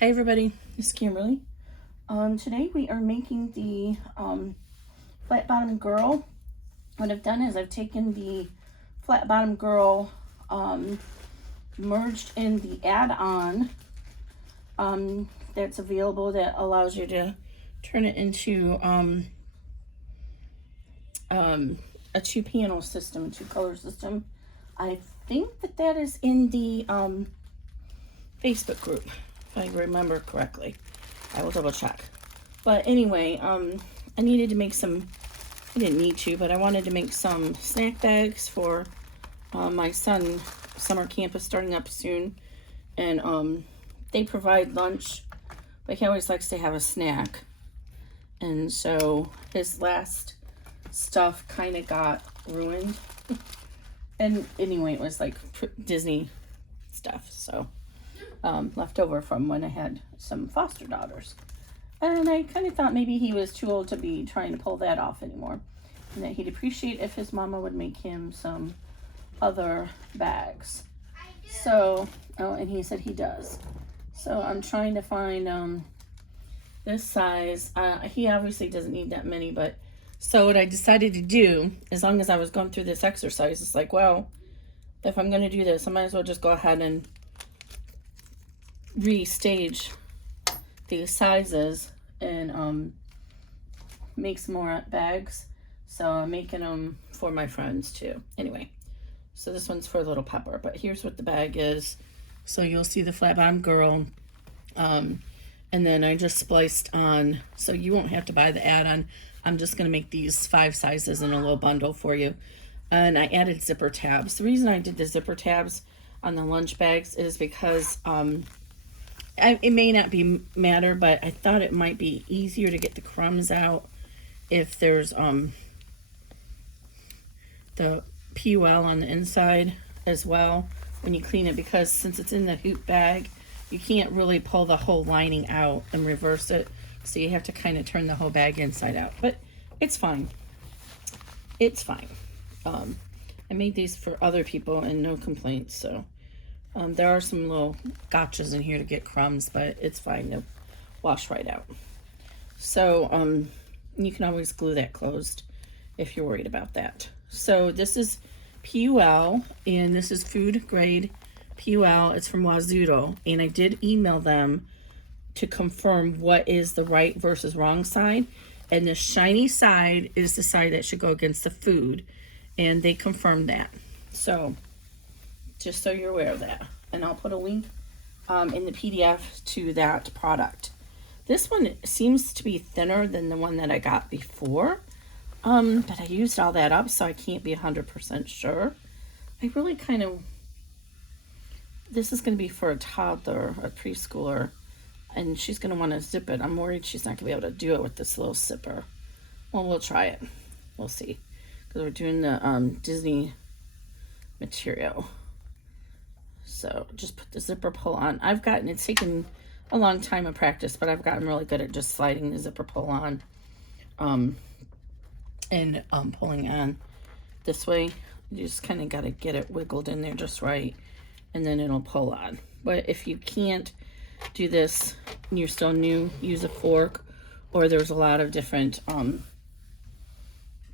Hey everybody, it's Kimberly. Today we are making the flat bottom girl. What I've done is I've taken the flat bottom girl, merged in the add-on that's available that allows you to turn it into a two-panel system, two-color system. I think that is in the Facebook group, if I remember correctly. I will double check. But anyway, I needed to make some, I didn't need to, but I wanted to make some snack bags for my son. Summer camp is starting up soon, and they provide lunch, but he always likes to have a snack. And so his last stuff kind of got ruined. And anyway, it was like Disney stuff, so left over from when I had some foster daughters. And I kind of thought maybe he was too old to be trying to pull that off anymore, and that he'd appreciate if his mama would make him some other bags. So, oh, and he said he does. So I'm trying to find this size. He obviously doesn't need that many, but so what I decided to do, as long as I was going through this exercise, it's like, well, if I'm going to do this, I might as well just go ahead and restage these sizes and make some more bags. So I'm making them for my friends too. Anyway, so this one's for Little Pepper, but here's what the bag is. So you'll see the flat bottom girl, and then I just spliced on, so you won't have to buy the add-on. I'm just going to make these 5 sizes in a little bundle for you. And I added zipper tabs. The reason I did the zipper tabs on the lunch bags is because it may not matter, but I thought it might be easier to get the crumbs out if there's the PUL on the inside as well when you clean it, because since it's in the hoop bag, you can't really pull the whole lining out and reverse it. So you have to kind of turn the whole bag inside out, but it's fine. It's fine. I made these for other people and no complaints. So there are some little gotchas in here to get crumbs, but it's fine. They'll wash right out. So you can always glue that closed if you're worried about that. So this is PUL, and this is food grade PUL. It's from Wazoodle, and I did email them to confirm what is the right versus wrong side, and the shiny side is the side that should go against the food, and they confirmed that. So just so you're aware of that, and I'll put a link in the PDF to that product. This one seems to be thinner than the one that I got before, but I used all that up, so I can't be 100% sure. I really kind of, this is going to be for a toddler, a preschooler, and she's going to want to zip it. I'm worried she's not going to be able to do it with this little zipper. Well, we'll try it. We'll see. Because we're doing the Disney material. So just put the zipper pull on. It's taken a long time of practice, but I've gotten really good at just sliding the zipper pull on. And pulling on this way. You just kind of got to get it wiggled in there just right, and then it'll pull on. But if you can't do this and you're still new, use a fork, or there's a lot of different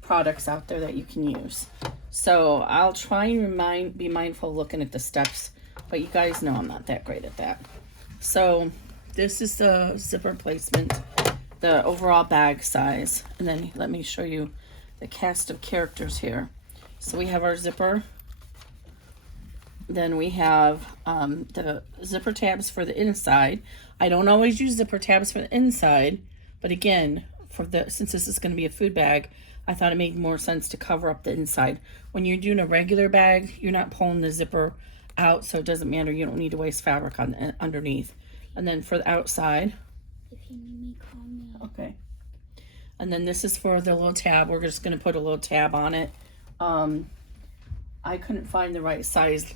products out there that you can use. So I'll try and be mindful looking at the steps, but you guys know I'm not that great at that. So this is the zipper placement, the overall bag size, and then let me show you the cast of characters here. So we have our zipper. Then we have the zipper tabs for the inside. I don't always use zipper tabs for the inside, but again, since this is going to be a food bag, I thought it made more sense to cover up the inside. When you're doing a regular bag, you're not pulling the zipper out, so it doesn't matter. You don't need to waste fabric on the underneath. And then for the outside, if you need me, call me. Okay. And then this is for the little tab. We're just going to put a little tab on it. I couldn't find the right size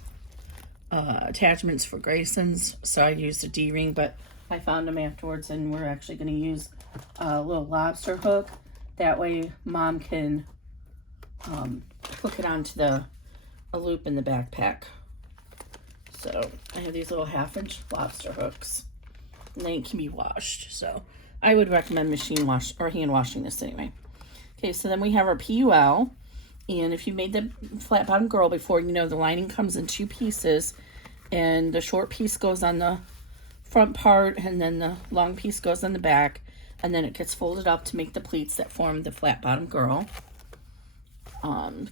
attachments for Grayson's, so I used a D-ring, but I found them afterwards, and we're actually going to use a little lobster hook. That way Mom can hook it onto a loop in the backpack. So I have these little 1/2-inch lobster hooks. and then it can be washed. So I would recommend machine wash or hand washing this anyway. Okay, so then we have our PUL, and if you made the flat bottom girl before, you know the lining comes in 2 pieces, and the short piece goes on the front part, and then the long piece goes on the back, and then it gets folded up to make the pleats that form the flat bottom girl.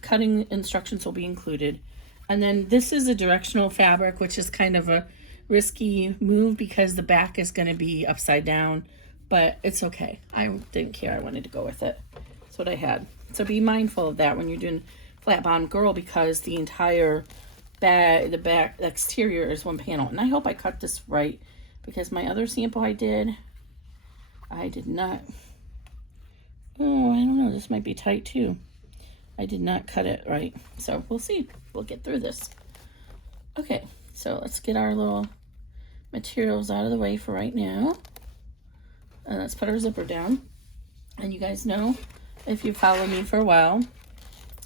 Cutting instructions will be included. And then this is a directional fabric, which is kind of a risky move because the back is going to be upside down, but it's okay. I didn't care. I wanted to go with it. That's what I had. So be mindful of that when you're doing flat bottom girl, because the entire bag, the exterior is one panel. And I hope I cut this right, because my other sample I did not. Oh, I don't know. This might be tight too. I did not cut it right. So we'll see. We'll get through this. Okay, so let's get our little materials out of the way for right now. And let's put our zipper down. And you guys know, if you follow me for a while,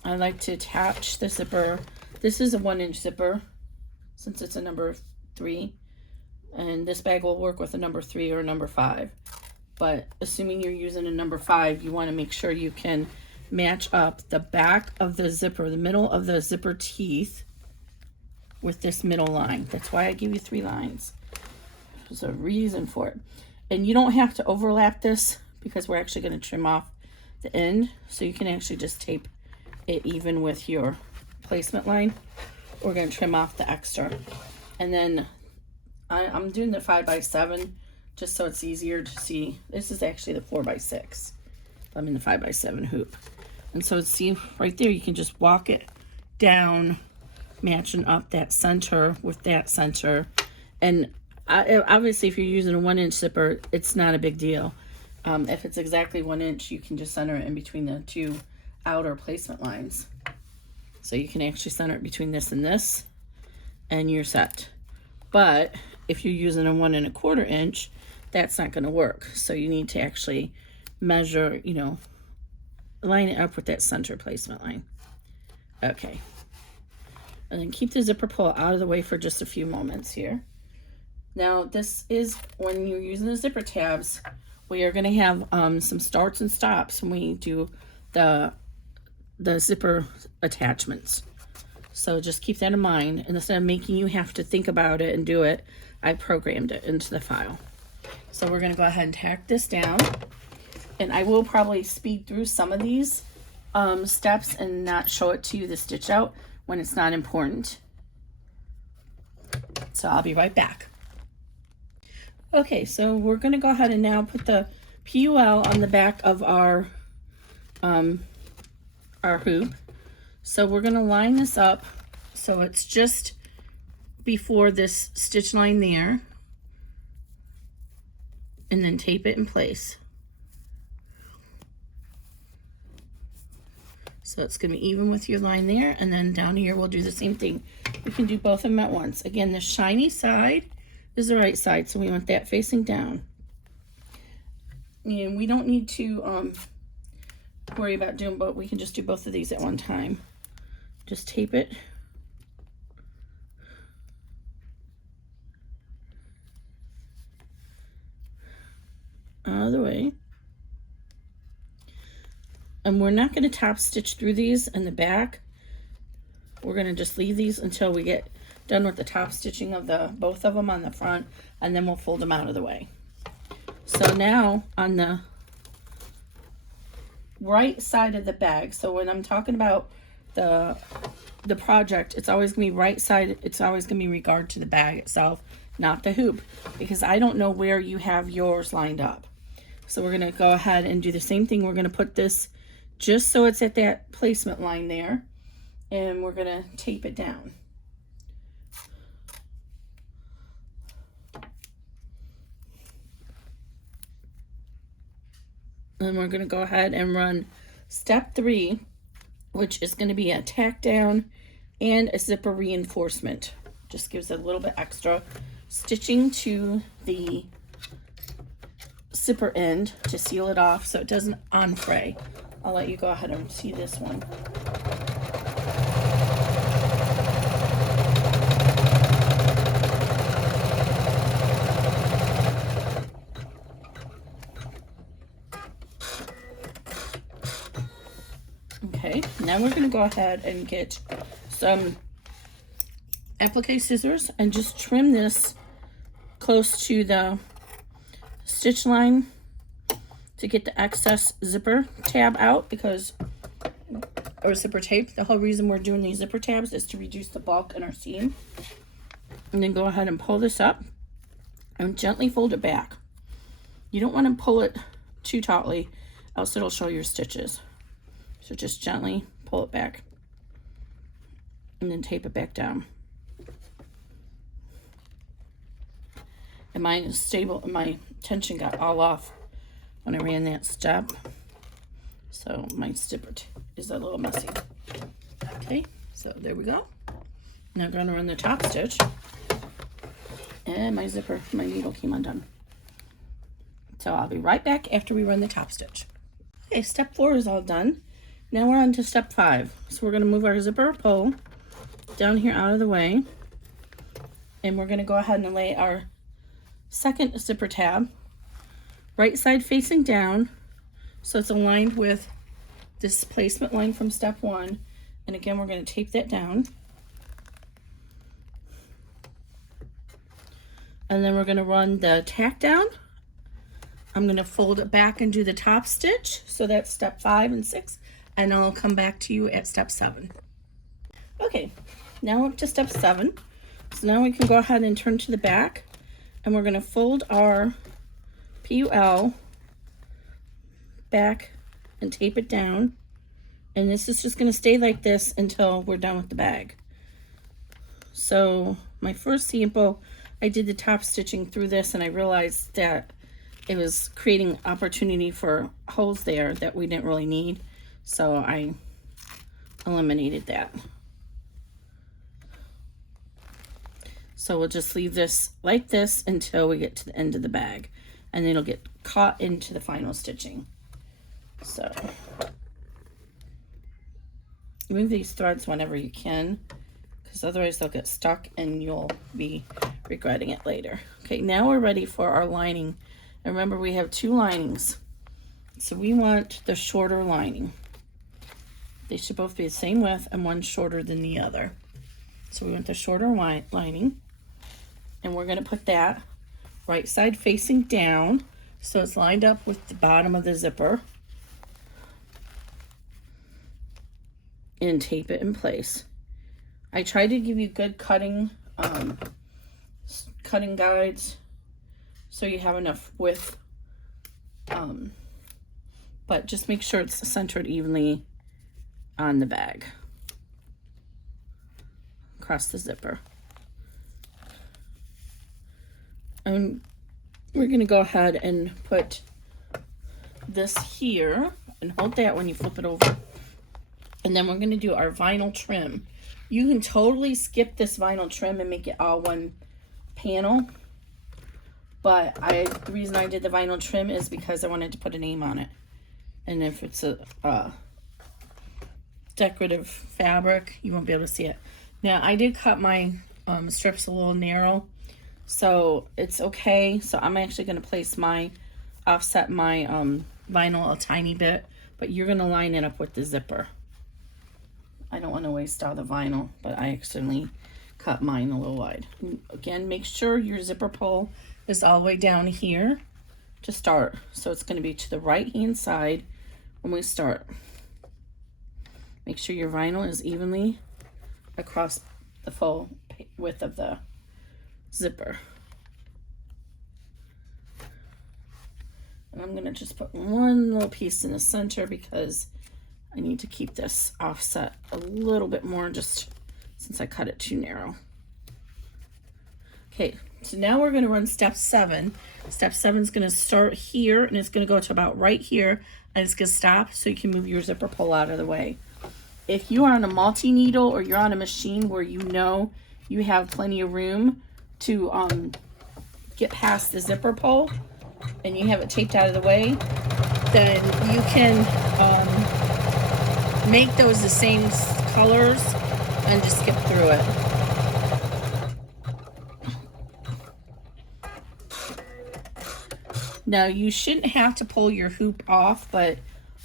I like to attach the zipper. This is a 1-inch zipper, since it's a number 3. And this bag will work with a number 3 or a number 5. But assuming you're using a number 5, you want to make sure you can match up the back of the zipper, the middle of the zipper teeth, with this middle line. That's why I give you 3 lines. There's a reason for it. And you don't have to overlap this, because we're actually going to trim off the end. So you can actually just tape it even with your placement line. We're going to trim off the extra. And then I'm doing the 5x7 just so it's easier to see. This is actually the 4x6. I'm in the 5x7 hoop. And so see right there, you can just walk it down, matching up that center with that center. And obviously if you're using a 1-inch zipper, it's not a big deal. If it's exactly 1 inch, you can just center it in between the 2 outer placement lines. So you can actually center it between this and this, and you're set. But if you're using a 1 1/4 inch, that's not going to work. So you need to actually measure, you know, line it up with that center placement line. Okay. And then keep the zipper pull out of the way for just a few moments here. Now this is when you're using the zipper tabs, we are going to have some starts and stops when we do the zipper attachments. So just keep that in mind. And instead of making you have to think about it and do it, I programmed it into the file. So we're going to go ahead and tack this down. And I will probably speed through some of these steps and not show it to you the stitch out when it's not important. So I'll be right back. Okay, so we're going to go ahead and now put the PUL on the back of our hoop. So we're going to line this up so it's just before this stitch line there, and then tape it in place. So it's going to be even with your line there, and then down here we'll do the same thing. We can do both of them at once. Again, the shiny side is the right side, so we want that facing down. And we don't need to worry about doing both. We can just do both of these at one time. Just tape it. Out of the way. And we're not going to top stitch through these in the back. We're going to just leave these until we get done with the top stitching of both of them on the front, and then we'll fold them out of the way. So now on the right side of the bag, so when I'm talking about the project, it's always going to be right side. It's always going to be in regard to the bag itself, not the hoop, because I don't know where you have yours lined up. So we're going to go ahead and do the same thing. We're going to put this just so it's at that placement line there, and we're going to tape it down. And we're going to go ahead and run step 3, which is going to be a tack down and a zipper reinforcement. Just gives it a little bit extra stitching to the zipper end to seal it off so it doesn't enfray. I'll let you go ahead and see this one. Okay, now we're going to go ahead and get some applique scissors and just trim this close to the stitch line to get the excess zipper tab out, because, or zipper tape. The whole reason we're doing these zipper tabs is to reduce the bulk in our seam. And then go ahead and pull this up and gently fold it back. You don't want to pull it too tautly, else it'll show your stitches. So just gently pull it back and then tape it back down. And mine is stable, my tension got all off when I ran that step. So my zipper is a little messy. Okay, so there we go. Now I'm going to run the top stitch. And my zipper, my needle came undone. So I'll be right back after we run the top stitch. Okay, step 4 is all done. Now we're on to step 5. So we're going to move our zipper pull down here out of the way. And we're going to go ahead and lay our second zipper tab right side facing down, so it's aligned with this placement line from step 1. And again, we're going to tape that down. And then we're going to run the tack down. I'm going to fold it back and do the top stitch. So that's step 5 and 6. And I'll come back to you at step 7. Okay, now we're up to step 7. So now we can go ahead and turn to the back. And we're going to fold our PUL back and tape it down. And this is just going to stay like this until we're done with the bag. So my first sample, I did the top stitching through this, and I realized that it was creating opportunity for holes there that we didn't really need. So I eliminated that. So we'll just leave this like this until we get to the end of the bag, and then it'll get caught into the final stitching. So move these threads whenever you can, because otherwise they'll get stuck and you'll be regretting it later. Okay, now we're ready for our lining. And remember, we have 2 linings. So we want the shorter lining. They should both be the same width, and one shorter than the other. So we want the shorter lining. And we're going to put that right side facing down, so it's lined up with the bottom of the zipper. And tape it in place. I tried to give you good cutting guides so you have enough width, but just make sure it's centered evenly on the bag across the zipper. And we're going to go ahead and put this here and hold that when you flip it over. And then we're going to do our vinyl trim. You can totally skip this vinyl trim and make it all one panel. But the reason I did the vinyl trim is because I wanted to put a name on it. And if it's a decorative fabric, you won't be able to see it. Now, I did cut my strips a little narrow, so it's okay. So I'm actually going to offset my vinyl a tiny bit, but you're going to line it up with the zipper. I don't want to waste all the vinyl, but I accidentally cut mine a little wide. Again, make sure your zipper pull is all the way down here to start. So it's going to be to the right hand side when we start. Make sure your vinyl is evenly across the full width of the zipper. And I'm going to just put one little piece in the center because I need to keep this offset a little bit more, just since I cut it too narrow. Okay, so now we're going to run step 7. Step 7 is going to start here, and it's going to go to about right here, and it's going to stop so you can move your zipper pull out of the way. If you are on a multi-needle or you're on a machine where you know you have plenty of room to get past the zipper pull and you have it taped out of the way, then you can make those the same colors and just skip through it. Now, you shouldn't have to pull your hoop off, but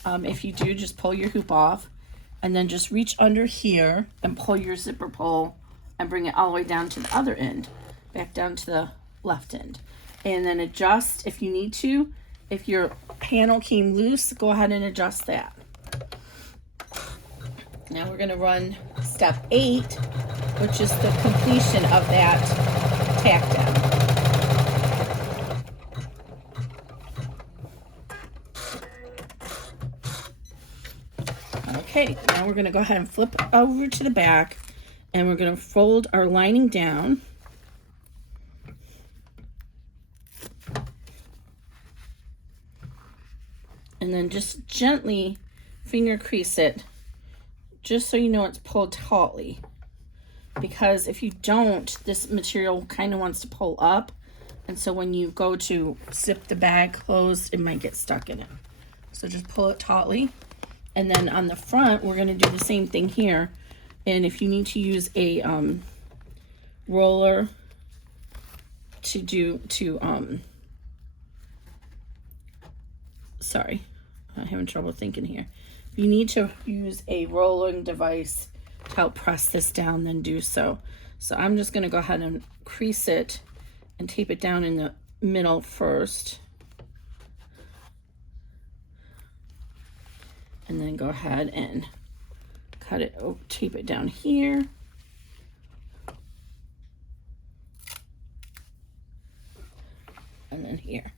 if you do, just pull your hoop off. and then just reach under here and pull your zipper pull and bring it all the way down to the other end, back down to the left end. And then adjust if you need to. If your panel came loose, go ahead and adjust that. Now we're going to run step 8, which is the completion of that tack down. Okay, now we're going to go ahead and flip over to the back, and we're going to fold our lining down. And then just gently finger crease it, just so you know it's pulled tautly. Because if you don't, this material kind of wants to pull up. And so when you go to zip the bag closed, it might get stuck in it. So just pull it tautly. And then on the front, we're going to do the same thing here. And if you need to use a roller sorry, I'm having trouble thinking here. If you need to use a rolling device to help press this down, then do so. So I'm just going to go ahead and crease it and tape it down in the middle first. And then go ahead and cut it, tape it down here. And then here.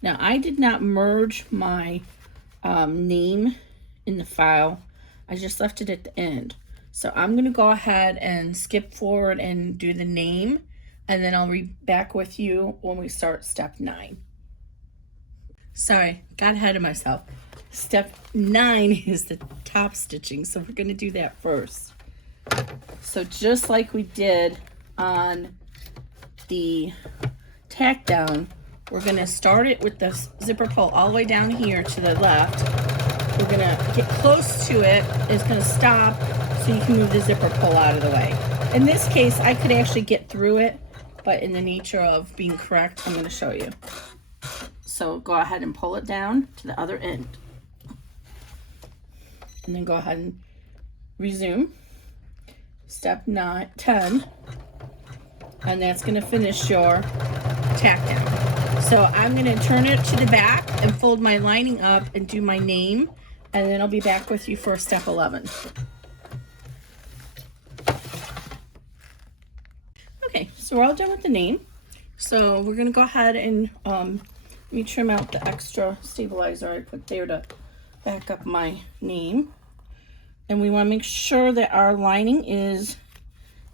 Now I did not merge my name in the file. I just left it at the end. So I'm going to go ahead and skip forward and do the name, and then I'll be back with you when we start step 9. Sorry, got ahead of myself. Step 9 is the top stitching, so we're going to do that first. So just like we did on the tack down, we're going to start it with the zipper pull all the way down here to the left. We're going to get close to it. It's going to stop so you can move the zipper pull out of the way. In this case, I could actually get through it, but in the nature of being correct, I'm going to show you. So go ahead and pull it down to the other end. And then go ahead and resume. Step 10. And that's going to finish your tack down. So I'm going to turn it to the back and fold my lining up and do my name. And then I'll be back with you for step 11. Okay, so we're all done with the name. So we're going to go ahead and let me trim out the extra stabilizer I put there to back up my name. And we want to make sure that our lining is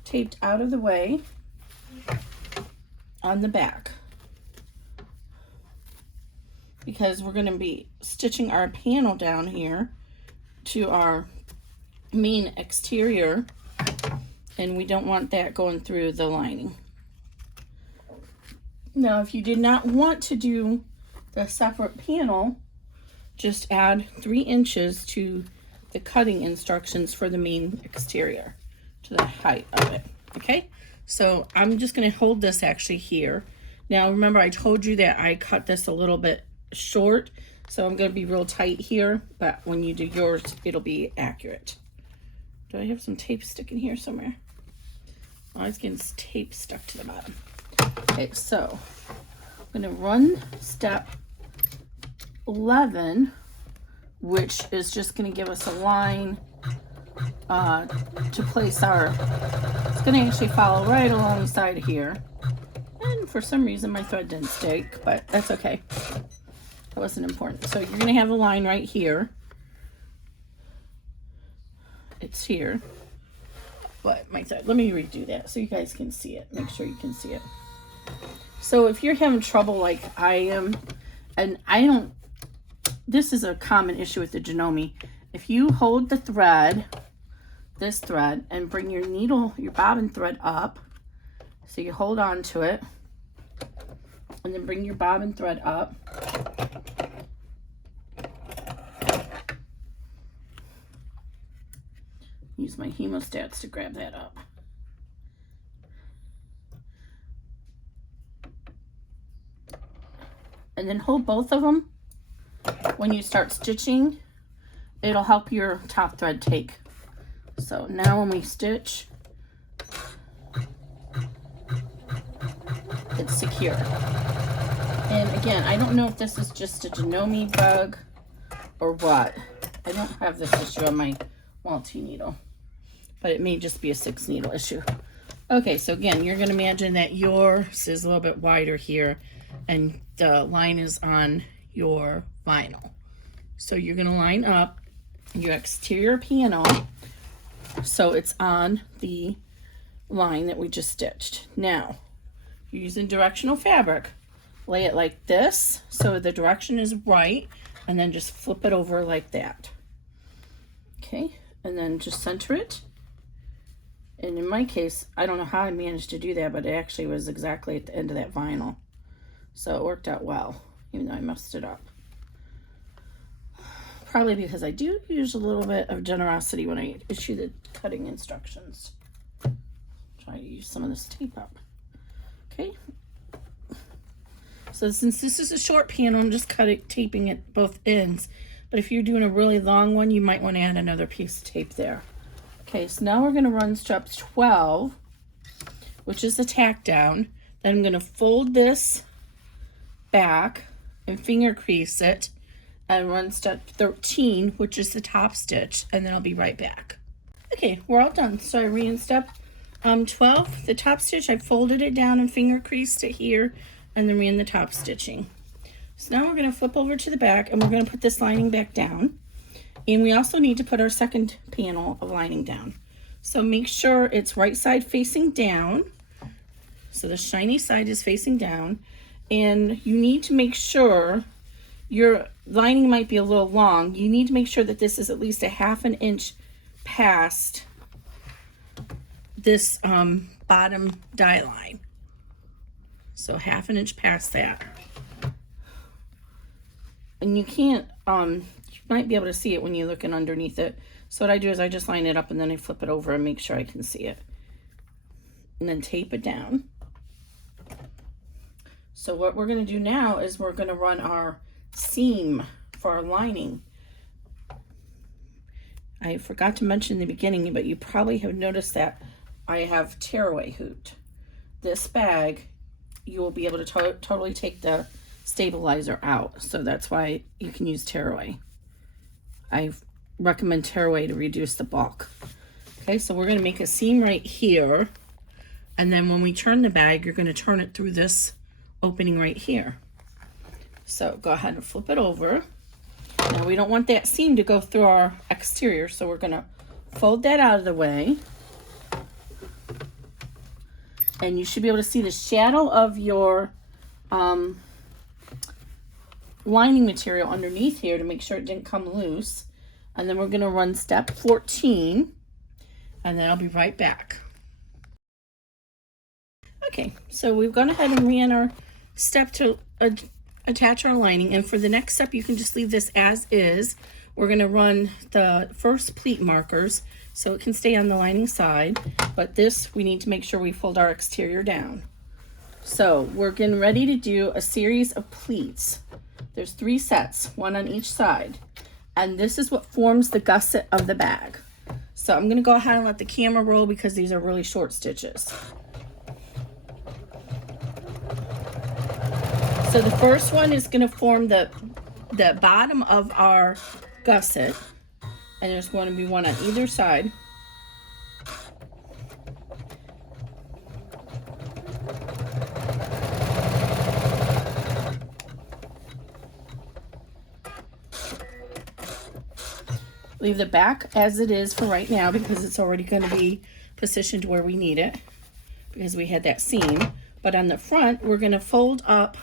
taped out of the way on the back, because we're going to be stitching our panel down here to our main exterior, and we don't want that going through the lining. Now, if you did not want to do the separate panel, just add 3 inches to the cutting instructions for the main exterior, to the height of it. Okay, so I'm just going to hold this actually here. Now remember, I told you that I cut this a little bit short, so I'm going to be real tight here, but when you do yours, it'll be accurate. Do I have some tape sticking here somewhere? Oh, it's getting tape stuck to the bottom. Okay, so I'm going to run step 11, which is just going to give us a line to place our, it's going to actually follow right alongside here. And for some reason my thread didn't stick, but that's okay. That wasn't important. So you're going to have a line right here. It's here. But my thread, let me redo that so you guys can see it. Make sure you can see it. So if you're having trouble like I am, and I don't, this is a common issue with the Janome. If you hold the thread, this thread, and bring your needle, your bobbin thread up, so you hold on to it, and then bring your bobbin thread up, use my hemostats to grab that up. And then hold both of them. When you start stitching, it'll help your top thread take So now when we stitch, it's secure. And again, I don't know if this is just a Janome bug or what. I don't have this issue on my multi-needle, but it may just be a 6 needle issue. Okay, so again, you're gonna imagine that yours is a little bit wider here and the line is on your vinyl. So you're gonna line up your exterior panel so it's on the line that we just stitched. Now, you're using directional fabric. Lay it like this so the direction is right, and then just flip it over like that. Okay, and then just center it. And in my case, I don't know how I managed to do that, but it actually was exactly at the end of that vinyl. So it worked out well, even though I messed it up. Probably because I do use a little bit of generosity when I issue the cutting instructions. Try to use some of this tape up. Okay. So since this is a short panel, I'm just taping it both ends. But if you're doing a really long one, you might want to add another piece of tape there. Okay, so now we're going to run step 12, which is the tack down. Then I'm going to fold this back and finger crease it and run step 13, which is the top stitch, and then I'll be right back. Okay, we're all done. So I ran step 12, the top stitch, I folded it down and finger creased it here, and then ran the top stitching. So now we're going to flip over to the back and we're going to put this lining back down. And we also need to put our second panel of lining down. So make sure it's right side facing down. So the shiny side is facing down. And you need to make sure your lining might be a little long. You need to make sure that this is at least a 1/2 inch past this bottom die line. So 1/2 inch past that. And you can't, you might be able to see it when you're looking underneath it. So what I do is I just line it up and then I flip it over and make sure I can see it. And then tape it down. So what we're going to do now is we're going to run our seam for our lining. I forgot to mention in the beginning, but you probably have noticed that I have tearaway hoot. This bag, you will be able to totally take the stabilizer out. So that's why you can use tearaway. I recommend tearaway to reduce the bulk. Okay, so we're going to make a seam right here. And then when we turn the bag, you're going to turn it through this opening right here. So go ahead and flip it over. Now we don't want that seam to go through our exterior, so we're going to fold that out of the way. And you should be able to see the shadow of your lining material underneath here to make sure it didn't come loose. And then we're going to run step 14, and then I'll be right back. Okay, so we've gone ahead and ran our step to attach our lining, and for the next step you can just leave this as is. We're going to run the first pleat markers so it can stay on the lining side, but this we need to make sure we fold our exterior down. So we're getting ready to do a series of pleats. There's 3 sets, 1 on each side, and this is what forms the gusset of the bag. So I'm going to go ahead and let the camera roll because these are really short stitches. So the first one is going to form the bottom of our gusset, and there's going to be 1 on either side. Leave the back as it is for right now because it's already going to be positioned where we need it because we had that seam. But on the front, we're going to fold up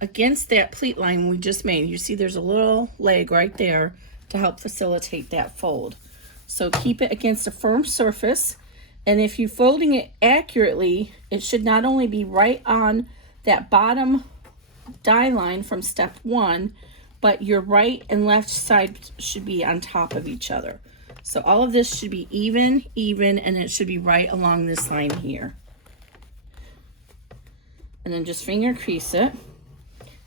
against that pleat line we just made. You see there's a little leg right there to help facilitate that fold. So keep it against a firm surface, and if you're folding it accurately, it should not only be right on that bottom die line from step 1, but your right and left side should be on top of each other. So all of this should be even, and it should be right along this line here. And then just finger crease it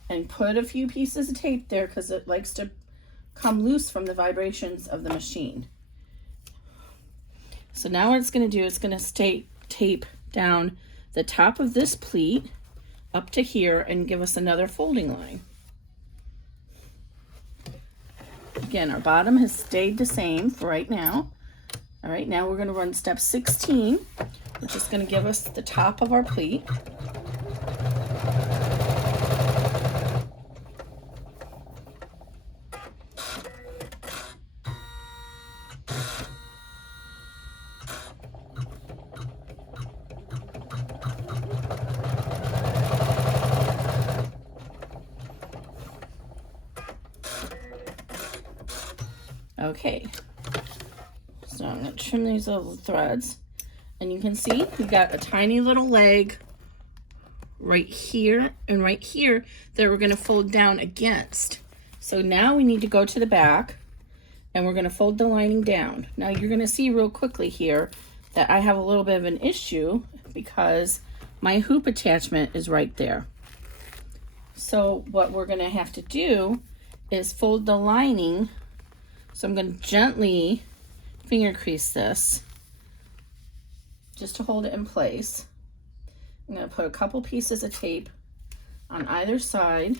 and put a few pieces of tape there because it likes to come loose from the vibrations of the machine. So now what it's going to do, it's going to tape down the top of this pleat up to here and give us another folding line. Again, our bottom has stayed the same for right now. All right, now we're going to run step 16, which is going to give us the top of our pleat. Okay, so I'm going to trim these little threads, and you can see we got a tiny little leg right here and right here that we're going to fold down against. So now we need to go to the back, and we're going to fold the lining down. Now you're going to see real quickly here that I have a little bit of an issue because my hoop attachment is right there. So what we're going to have to do is fold the lining. So I'm going to gently finger crease this just to hold it in place. I'm going to put a couple pieces of tape on either side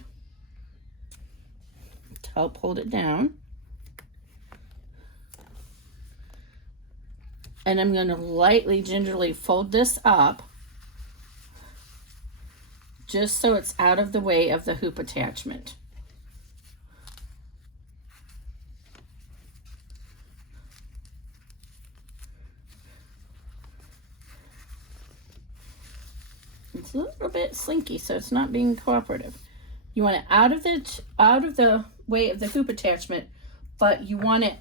to help hold it down. And I'm going to lightly, gingerly fold this up just so it's out of the way of the hoop attachment. It's a little bit slinky, so it's not being cooperative. You want it out of the way of the hoop attachment, but you want it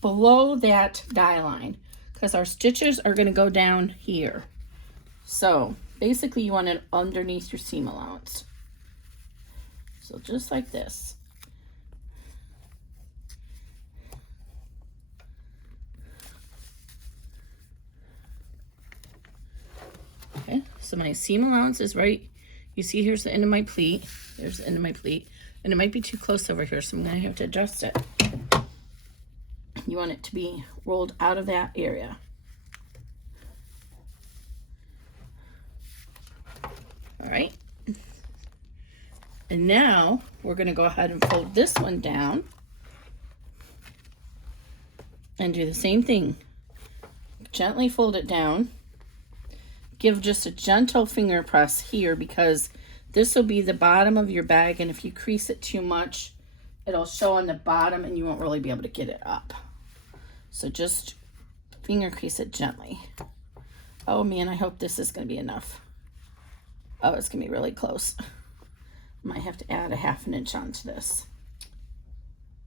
below that die line because our stitches are going to go down here. So basically you want it underneath your seam allowance. So just like this. Okay, so my seam allowance is right. You see, here's the end of my pleat. There's the end of my pleat. And it might be too close over here, so I'm going to have to adjust it. You want it to be rolled out of that area. All right. And now we're going to go ahead and fold this one down and do the same thing. Gently fold it down. Give just a gentle finger press here because this will be the bottom of your bag, and if you crease it too much, it'll show on the bottom and you won't really be able to get it up. So just finger crease it gently. Oh man, I hope this is going to be enough. Oh, it's going to be really close. Might have to add a ½ inch onto this.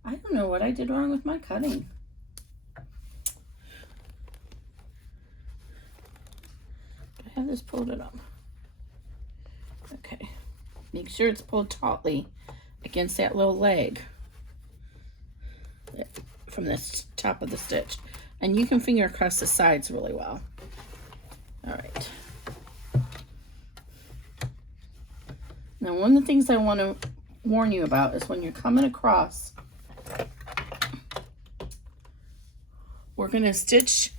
I don't know what I did wrong with my cutting. Have this pulled it up. Okay, make sure it's pulled tautly against that little leg from the top of the stitch, and you can finger across the sides really well. All right, now one of the things I want to warn you about is when you're coming across, we're going to stitch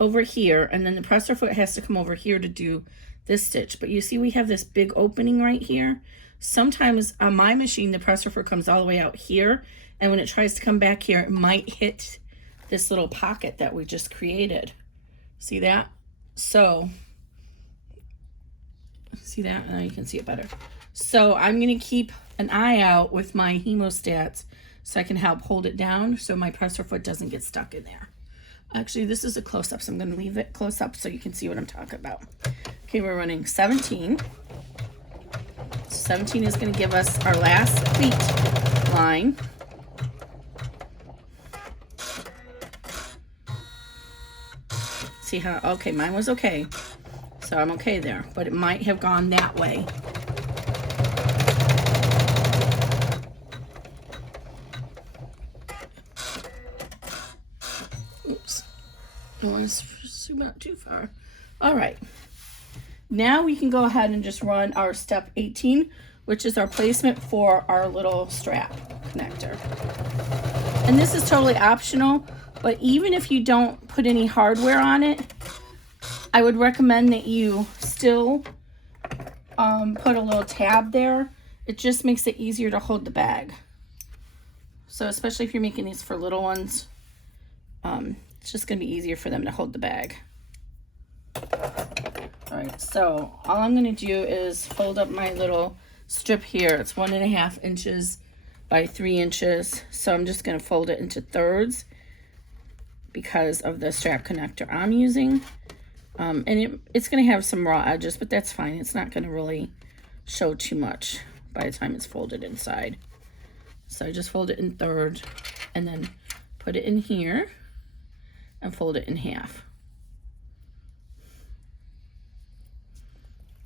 over here, and then the presser foot has to come over here to do this stitch. But you see we have this big opening right here. Sometimes on my machine the presser foot comes all the way out here, and when it tries to come back here it might hit this little pocket that we just created. See that? So see that? Now you can see it better. So I'm going to keep an eye out with my hemostats so I can help hold it down so my presser foot doesn't get stuck in there. Actually, this is a close-up, so I'm going to leave it close up so you can see what I'm talking about. Okay, we're running 17. 17 is going to give us our last pleat line. See how, okay, mine was okay. So I'm okay there, but it might have gone that way. Don't want to zoom out too far. All right, now we can go ahead and just run our step 18, which is our placement for our little strap connector. And this is totally optional, but even if you don't put any hardware on it, I would recommend that you still put a little tab there. It just makes it easier to hold the bag. So especially if you're making these for little ones, it's just gonna be easier for them to hold the bag. All right, so all I'm gonna do is fold up my little strip here. It's 1.5 inches by 3 inches. So I'm just gonna fold it into thirds because of the strap connector I'm using. And it's gonna have some raw edges, but that's fine. It's not gonna really show too much by the time it's folded inside. So I just fold it in thirds and then put it in here and fold it in half.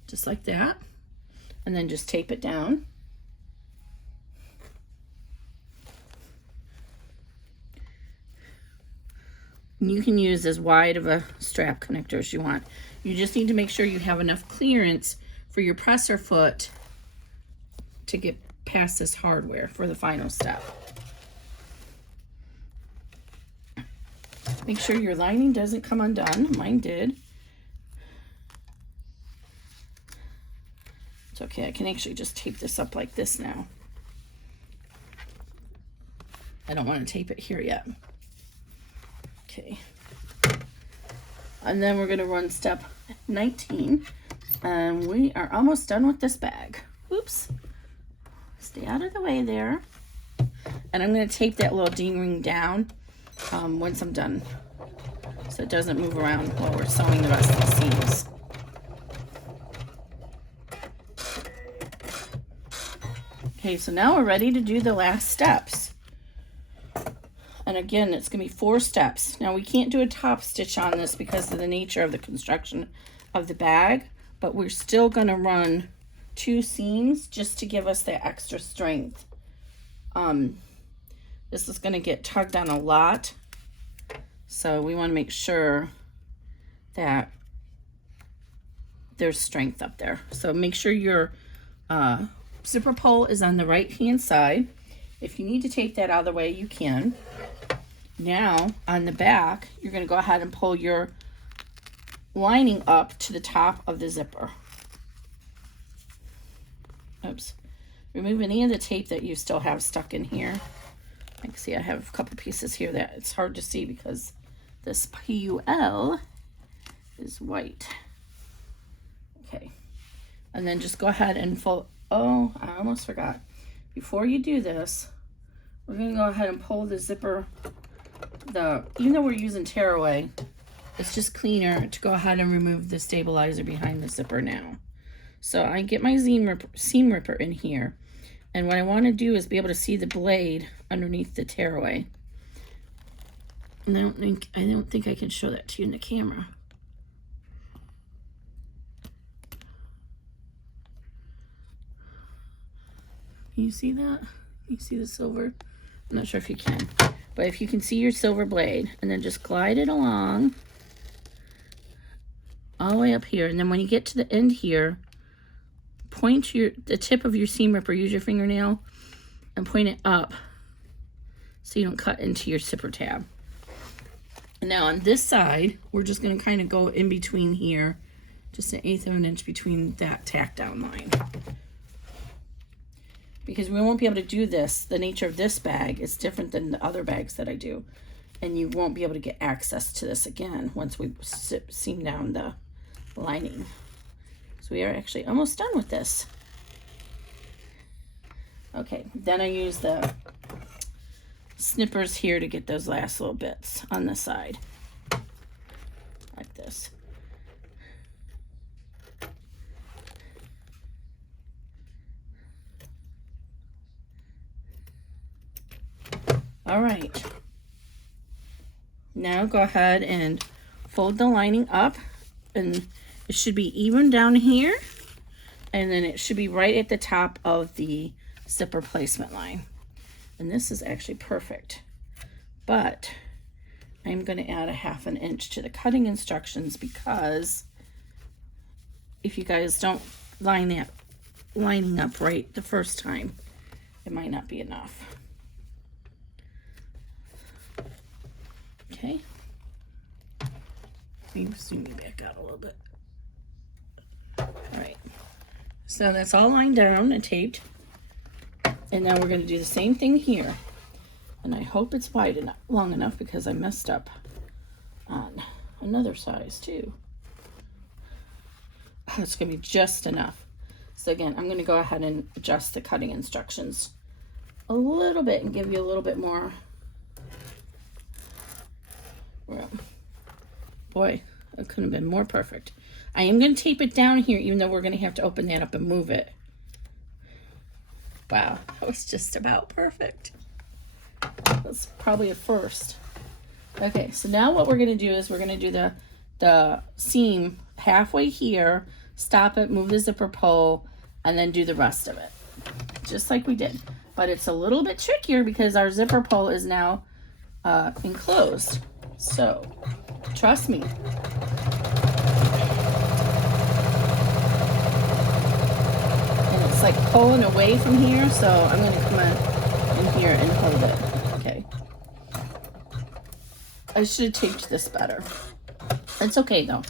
Just like that. And then just tape it down. And you can use as wide of a strap connector as you want. You just need to make sure you have enough clearance for your presser foot to get past this hardware for the final step. Make sure your lining doesn't come undone. Mine did. It's okay, I can actually just tape this up like this now. I don't want to tape it here yet. Okay. And then we're going to run step 19. And we are almost done with this bag. Oops. Stay out of the way there. And I'm going to tape that little D-ring down once I'm done, so it doesn't move around while we're sewing the rest of the seams. Okay, so now we're ready to do the last steps. And again, it's going to be 4 steps. Now we can't do a top stitch on this because of the nature of the construction of the bag, but we're still going to run 2 seams just to give us that extra strength. This is going to get tugged on a lot, so we want to make sure that there's strength up there. So make sure your zipper pull is on the right hand side. If you need to take that out of the way, you can. Now on the back, you're going to go ahead and pull your lining up to the top of the zipper. Oops. Remove any of the tape that you still have stuck in here. I can see I have a couple pieces here that it's hard to see because this PUL is white. Okay. And then just go ahead and fold. Oh, I almost forgot. Before you do this, we're going to go ahead and pull the zipper. Even though we're using tearaway, it's just cleaner to go ahead and remove the stabilizer behind the zipper now. So I get my seam ripper in here. And what I want to do is be able to see the blade underneath the tearaway. And I don't think I can show that to you in the camera. Can you see that? You see the silver? I'm not sure if you can. But if you can see your silver blade, and then just glide it along all the way up here. And then when you get to the end here, point the tip of your seam ripper, use your fingernail, and point it up so you don't cut into your zipper tab. And now on this side, we're just going to kind of go in between here, just 1/8 of an inch between that tack down line. Because we won't be able to do this. The nature of this bag is different than the other bags that I do. And you won't be able to get access to this again once we seam down the lining. So we are actually almost done with this. Okay, then I use the snippers here to get those last little bits on the side. Like this. All right. Now go ahead and fold the lining up, and it should be even down here, and then it should be right at the top of the zipper placement line. And this is actually perfect, but I'm going to add 1/2 inch to the cutting instructions, because if you guys don't line that lining up right the first time, it might not be enough. Okay. Let me zoom you back out a little bit. All right. So that's all lined down and taped. And now we're going to do the same thing here. And I hope it's wide enough, long enough, because I messed up on another size too. Oh, it's going to be just enough. So again, I'm going to go ahead and adjust the cutting instructions a little bit and give you a little bit more room. Boy, it couldn't have been more perfect. I am going to tape it down here, even though we're going to have to open that up and move it. Wow, that was just about perfect. That's probably a first. Okay, so now what we're going to do is we're going to do the seam halfway here, stop it, move the zipper pull, and then do the rest of it. Just like we did. But it's a little bit trickier because our zipper pull is now enclosed. So, trust me. And it's like pulling away from here, so I'm going to come in here and hold it. Okay. I should have taped this better. It's okay though.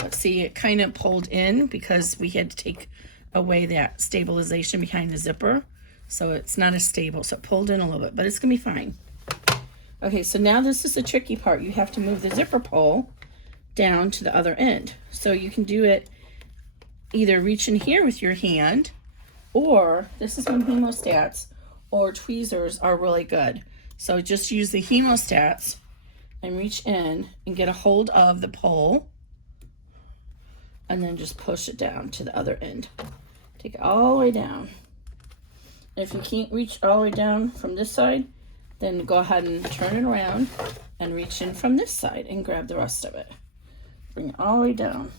Let's see, it kind of pulled in because we had to take away that stabilization behind the zipper. So it's not as stable, so it pulled in a little bit, but it's gonna be fine. Okay, so now this is the tricky part. You have to move the zipper pull down to the other end. So you can do it either reach in here with your hand, or this is when hemostats or tweezers are really good. So just use the hemostats and reach in and get a hold of the pole and then just push it down to the other end. Take it all the way down. And if you can't reach all the way down from this side, then go ahead and turn it around and reach in from this side and grab the rest of it. Bring it all the way down.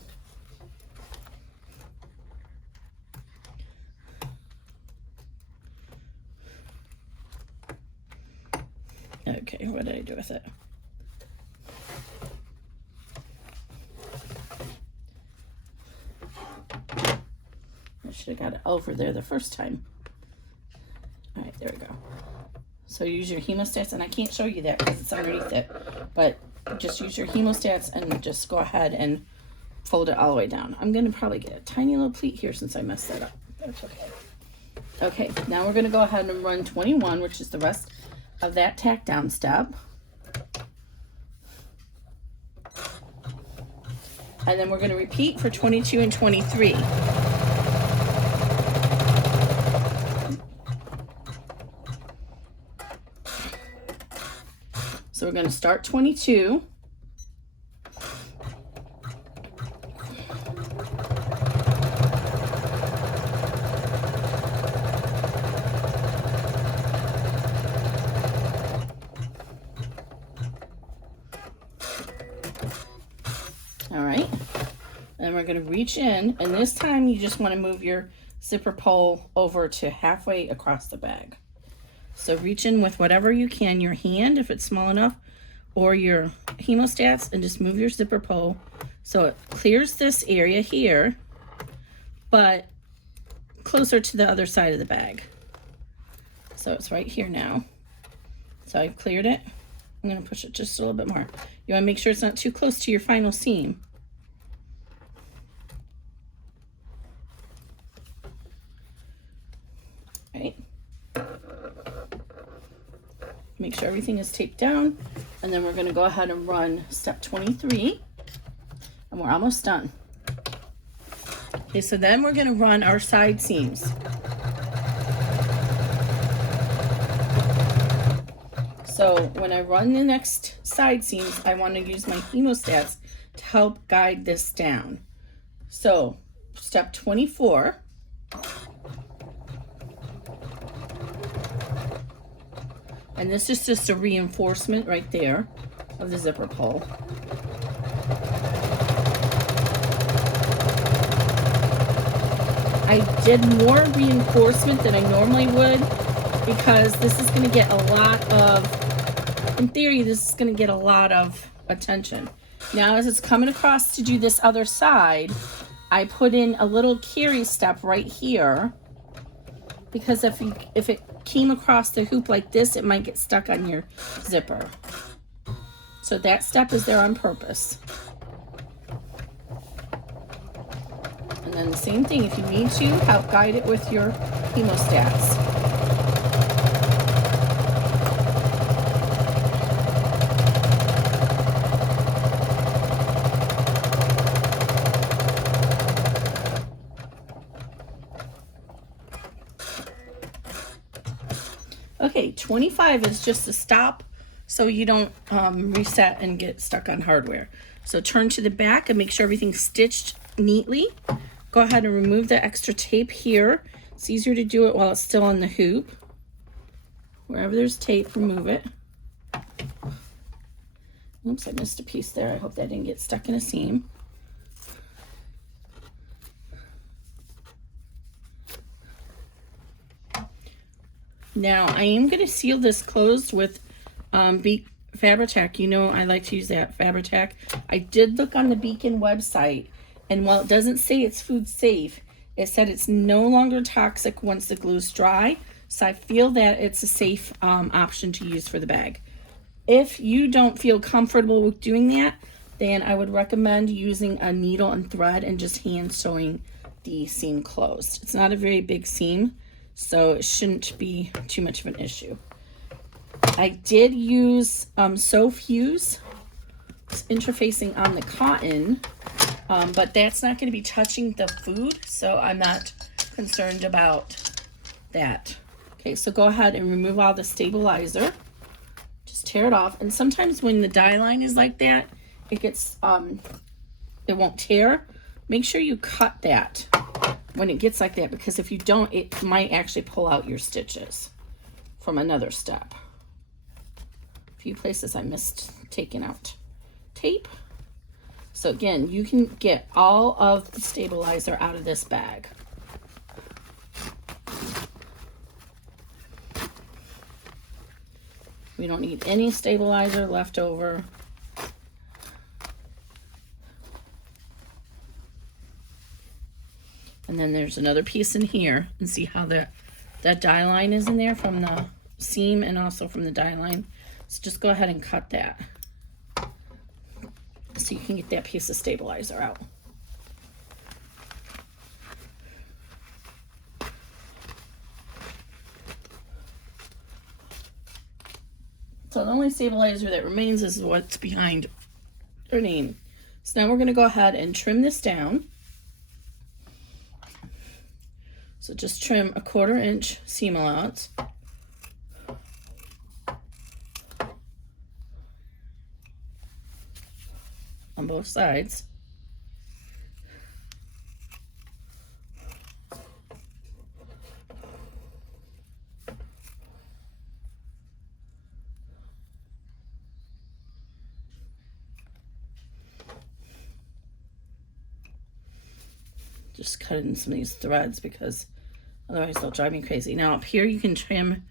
Okay, what did I do with it? I should have got it over there the first time. All right, there we go. So use your hemostats, and I can't show you that because it's underneath it, but just use your hemostats and just go ahead and fold it all the way down. I'm gonna probably get a tiny little pleat here since I messed that up. That's okay. Okay, now we're gonna go ahead and run 21, which is the rest of that tack down step. And then we're gonna repeat for 22 and 23. So we're going to start 22. All right. And we're going to reach in, and this time you just want to move your zipper pull over to halfway across the bag. So reach in with whatever you can, your hand if it's small enough, or your hemostats, and just move your zipper pull so it clears this area here, but closer to the other side of the bag. So it's right here now. So I've cleared it. I'm going to push it just a little bit more. You want to make sure it's not too close to your final seam. Right. Make sure everything is taped down, and then we're going to go ahead and run step 23, and we're almost done. Okay, so then we're going to run our side seams. So when I run the next side seams, I want to use my hemostats to help guide this down. So step 24. And this is just a reinforcement right there of the zipper pull. I did more reinforcement than I normally would because this is going to get a lot of, in theory, this is going to get a lot of attention. Now as it's coming across to do this other side, I put in a little carry step right here, because if it came across the hoop like this, it might get stuck on your zipper. So that step is there on purpose. And then the same thing, if you need to, help guide it with your hemostats. Okay, 25 is just a stop so you don't reset and get stuck on hardware. So turn to the back and make sure everything's stitched neatly. Go ahead and remove the extra tape here. It's easier to do it while it's still on the hoop. Wherever there's tape, remove it. Oops, I missed a piece there. I hope that didn't get stuck in a seam. Now I am going to seal this closed with Fabri-Tac. You know I like to use that Fabri-Tac. I did look on the Beacon website, and while it doesn't say it's food safe, it said it's no longer toxic once the glue's dry. So I feel that it's a safe option to use for the bag. If you don't feel comfortable with doing that, then I would recommend using a needle and thread and just hand sewing the seam closed. It's not a very big seam, so it shouldn't be too much of an issue. I did use Sew Fuse interfacing on the cotton, but that's not going to be touching the food, so I'm not concerned about that. Okay, so go ahead and remove all the stabilizer. Just tear it off, and sometimes when the die line is like that, it gets it won't tear. Make sure you cut that when it gets like that, because if you don't, it might actually pull out your stitches from another step. A few places I missed taking out tape. So again, you can get all of the stabilizer out of this bag. We don't need any stabilizer left over. And then there's another piece in here, and see how that die line is in there from the seam and also from the die line. So just go ahead and cut that so you can get that piece of stabilizer out. So the only stabilizer that remains is what's behind her name. So now we're going to go ahead and trim this down. So just trim a 1/4 inch seam allowance. On both sides. Just cut in some of these threads because otherwise they'll drive me crazy. Now up here you can trim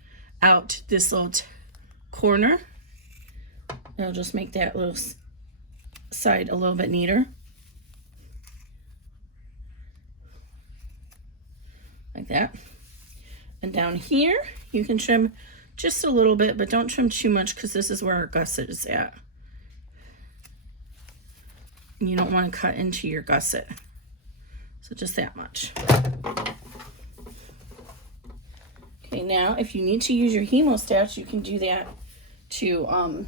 out this little corner. It'll just make that little side a little bit neater. Like that. And down here you can trim just a little bit, but don't trim too much because this is where our gusset is at. And you don't want to cut into your gusset. So just that much. Okay, now if you need to use your hemostats, you can do that to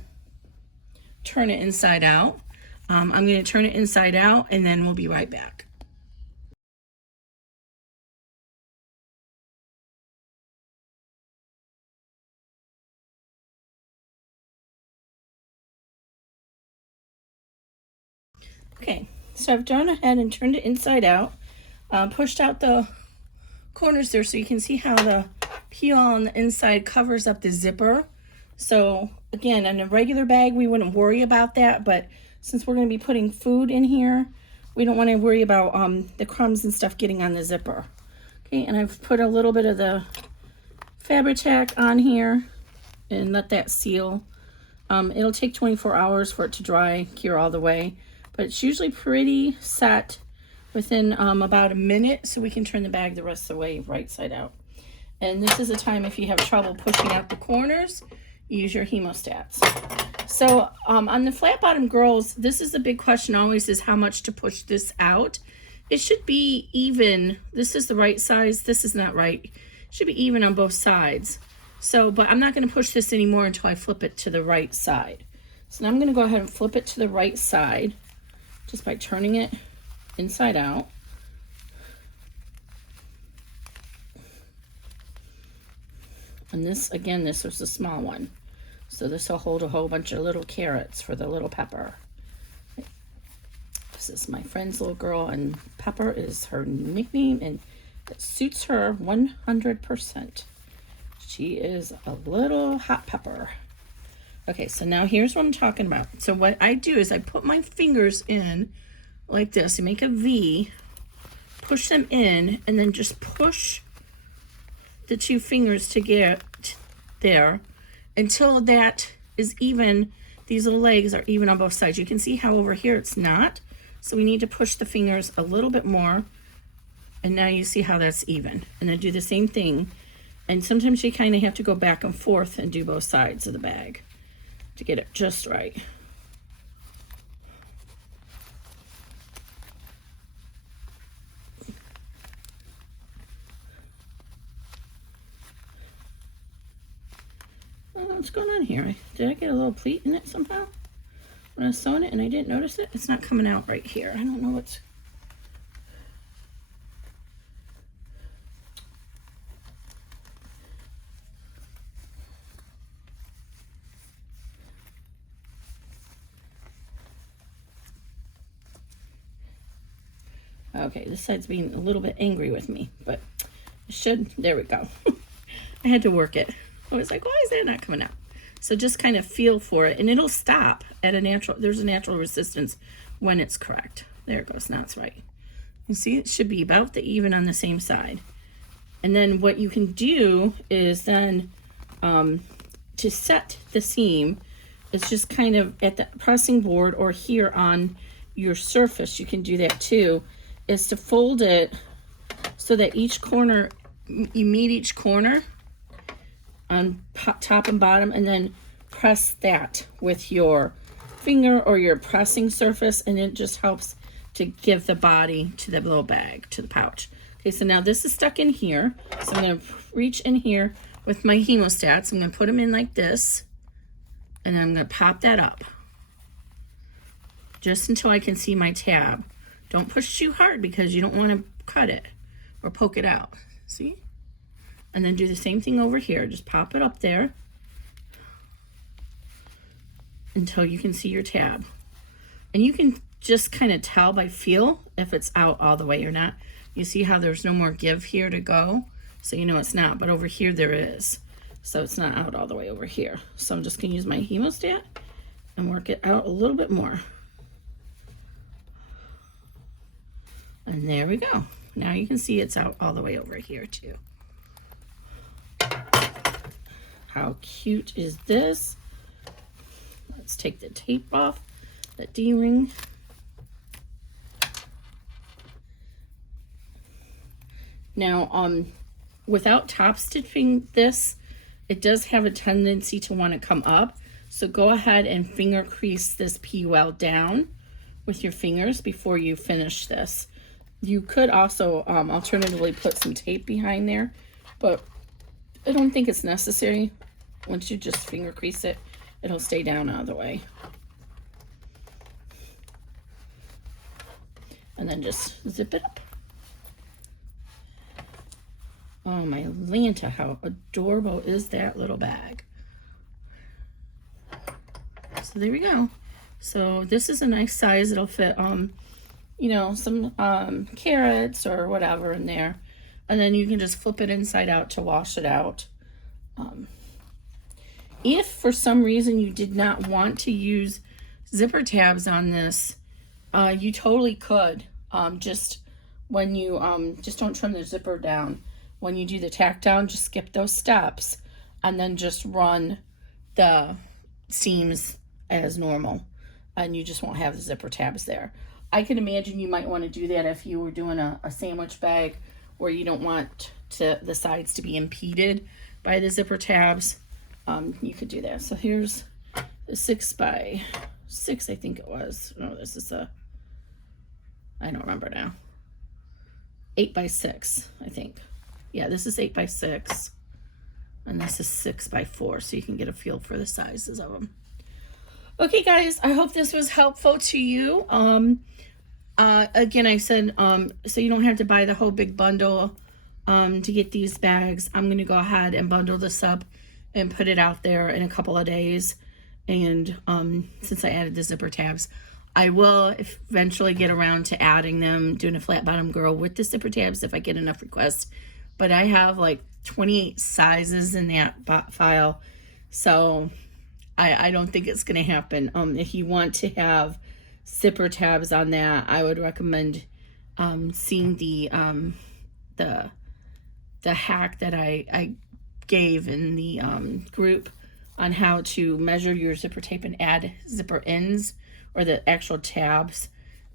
turn it inside out. I'm going to turn it inside out and then we'll be right back. Okay, so I've gone ahead and turned it inside out. Pushed out the corners there so you can see how the peel on the inside covers up the zipper. So again, in a regular bag we wouldn't worry about that, but since we're going to be putting food in here, we don't want to worry about the crumbs and stuff getting on the zipper. Okay, and I've put a little bit of the Fabri-Tac on here and let that seal. It'll take 24 hours for it to dry, cure all the way, but it's usually pretty set within about a minute, so we can turn the bag the rest of the way right side out. And this is a time if you have trouble pushing out the corners, use your hemostats. So on the flat bottom girls, this is the big question always, is how much to push this out. It should be even. This is the right size. This is not right. It should be even on both sides. So, but I'm not going to push this anymore until I flip it to the right side. So now I'm going to go ahead and flip it to the right side just by turning it inside out. And this, again, this was a small one. So this will hold a whole bunch of little carrots for the little Pepper. This is my friend's little girl, and Pepper is her nickname, and it suits her 100%. She is a little hot pepper. Okay, so now here's what I'm talking about. So what I do is I put my fingers in like this. You make a V, push them in, and then just push the two fingers to get there until that is even. These little legs are even on both sides. You can see how over here it's not. So we need to push the fingers a little bit more. And now you see how that's even. And then do the same thing. And sometimes you kind of have to go back and forth and do both sides of the bag to get it just right. What's going on here? Did I get a little pleat in it somehow when I was sewing it and I didn't notice it? It's not coming out right here. I don't know what's... Okay, this side's being a little bit angry with me, but it should, there we go. I had to work it. I was like, why is that not coming out? So just kind of feel for it, and it'll stop at a natural, there's a natural resistance when it's correct. There it goes, now it's right. You see, it should be about the even on the same side. And then what you can do is then, to set the seam, is just kind of at the pressing board or here on your surface, you can do that too, is to fold it so that each corner, you meet each corner on top and bottom, and then press that with your finger or your pressing surface, and it just helps to give the body to the little bag, to the pouch. Okay, so now this is stuck in here, so I'm going to reach in here with my hemostats. I'm going to put them in like this, and I'm going to pop that up just until I can see my tab. Don't push too hard because you don't want to cut it or poke it out. See? And then do the same thing over here. Just pop it up there until you can see your tab. And you can just kind of tell by feel if it's out all the way or not. You see how there's no more give here to go? So you know it's not, but over here there is. So it's not out all the way over here. So I'm just gonna use my hemostat and work it out a little bit more. And there we go. Now you can see it's out all the way over here too. How cute is this? Let's take the tape off, that D-ring. Now, without top stitching this, it does have a tendency to want to come up. So go ahead and finger crease this PUL down with your fingers before you finish this. You could also alternatively put some tape behind there, but I don't think it's necessary. Once you just finger crease it, it'll stay down out of the way. And then just zip it up. Oh my Lanta, how adorable is that little bag? So there we go. So this is a nice size. It'll fit, you know, some carrots or whatever in there. And then you can just flip it inside out to wash it out. If for some reason you did not want to use zipper tabs on this, you totally could. Just when you, just don't trim the zipper down. When you do the tack down, just skip those steps and then just run the seams as normal. And you just won't have the zipper tabs there. I can imagine you might want to do that if you were doing a sandwich bag where you don't want the sides to be impeded by the zipper tabs. you could do that. So here's the 6x6, I think it was. No, this is I don't remember now. 8x6, I think. Yeah, this is 8x6. And this is 6x4, so you can get a feel for the sizes of them. Okay, guys, I hope this was helpful to you. Again, I said, so you don't have to buy the whole big bundle to get these bags. I'm going to go ahead and bundle this up and put it out there in a couple of days. And since I added the zipper tabs, I will eventually get around to adding them, doing a flat bottom girl with the zipper tabs if I get enough requests. But I have like 28 sizes in that file, so I don't think it's going to happen. If you want to have zipper tabs on that, I would recommend seeing the hack that I gave in the group on how to measure your zipper tape and add zipper ends or the actual tabs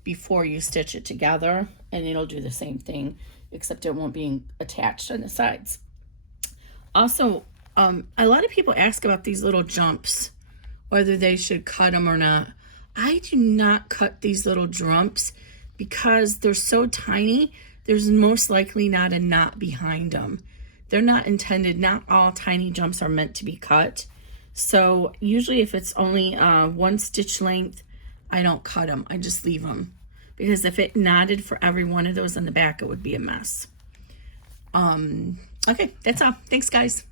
before you stitch it together, and it'll do the same thing, except it won't be attached on the sides. Also, a lot of people ask about these little jumps, whether they should cut them or not. I do not cut these little jumps because they're so tiny, there's most likely not a knot behind them. They're not intended, not all tiny jumps are meant to be cut. So usually if it's only 1 stitch length, I don't cut them, I just leave them. Because if it knotted for every one of those on the back, it would be a mess. Okay, that's all. Thanks, guys.